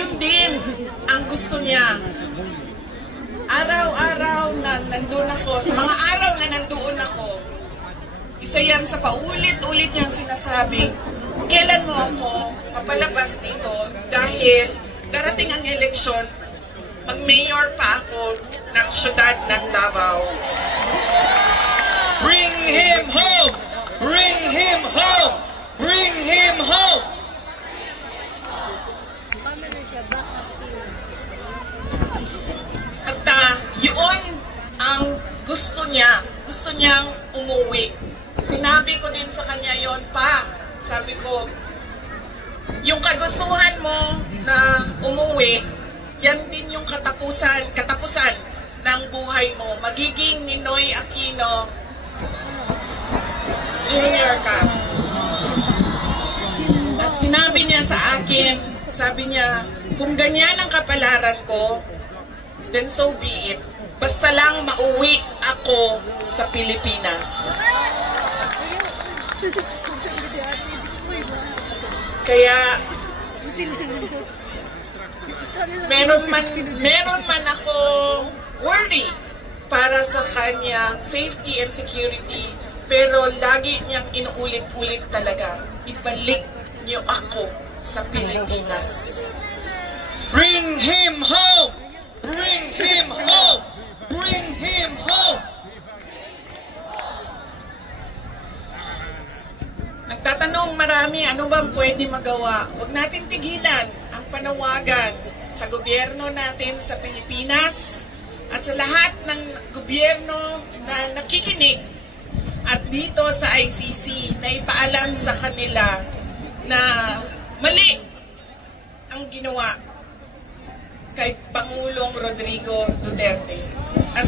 yun din ang gusto niya. Araw-araw na nandun ako, sa mga araw na nandoon ako, isa yan sa paulit-ulit niyang sinasabing, kailan mo ako mapalabas dito dahil darating ang eleksyon, mag-mayor pa ako ng syudad ng Davao. Bring him home! Bring him home! Bring him home! At yun ang gusto niya. Gusto niyang umuwi. Sinabi ko din sa kanya yon pa. Sabi ko, yung kagustuhan mo na umuwi, yan din yung katapusan ng buhay mo. Magiging Ninoy Aquino Jr. ka. At sinabi niya sa akin, sabi niya, kung ganyan ang kapalaran ko, then so be it. Basta lang mauwi ako sa Pilipinas. Kaya meron man ako worry para sa kanyang safety and security, pero lagi niyang inuulit-ulit talaga, ibalik niyo ako sa Pilipinas. Bring him home! Bring him home! Bring him home! Nagtatanong marami, ano bang pwede magawa? Huwag natin tigilan ang panawagan sa gobyerno natin sa Pilipinas at sa lahat ng gobyerno na nakikinig at dito sa ICC na ipaalam sa kanila na mali ang ginawa kay Pangulong Rodrigo Duterte. At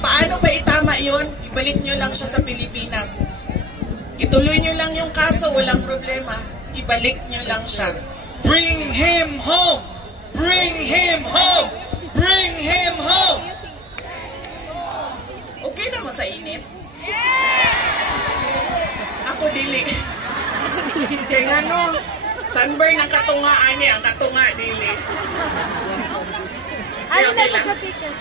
paano ba itama yon? Ibalik nyo lang siya sa Pilipinas. Ituloy nyo lang yung kaso, walang problema. Ibalik nyo lang siya. Bring him home! Bring him home! Bring him home! Okay na mo sa init? Ako dili. Kaya nga no, sunburn ang katungaan niya, ang katunga dili. Ano okay na lang? sa pikas?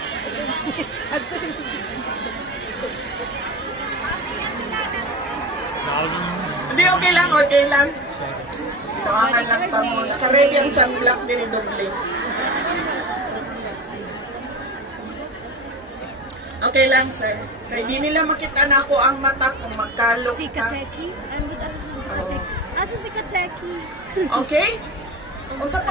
Hindi, okay lang, okay lang. Tawangan lang pa mo. Naka-ready ang sunblock din doble. Okay lang, sir. Kaya di nila makita na ako ang mata kung magkalok Si ka. Kateki? Asa si Kateki? Okay? Unsa pa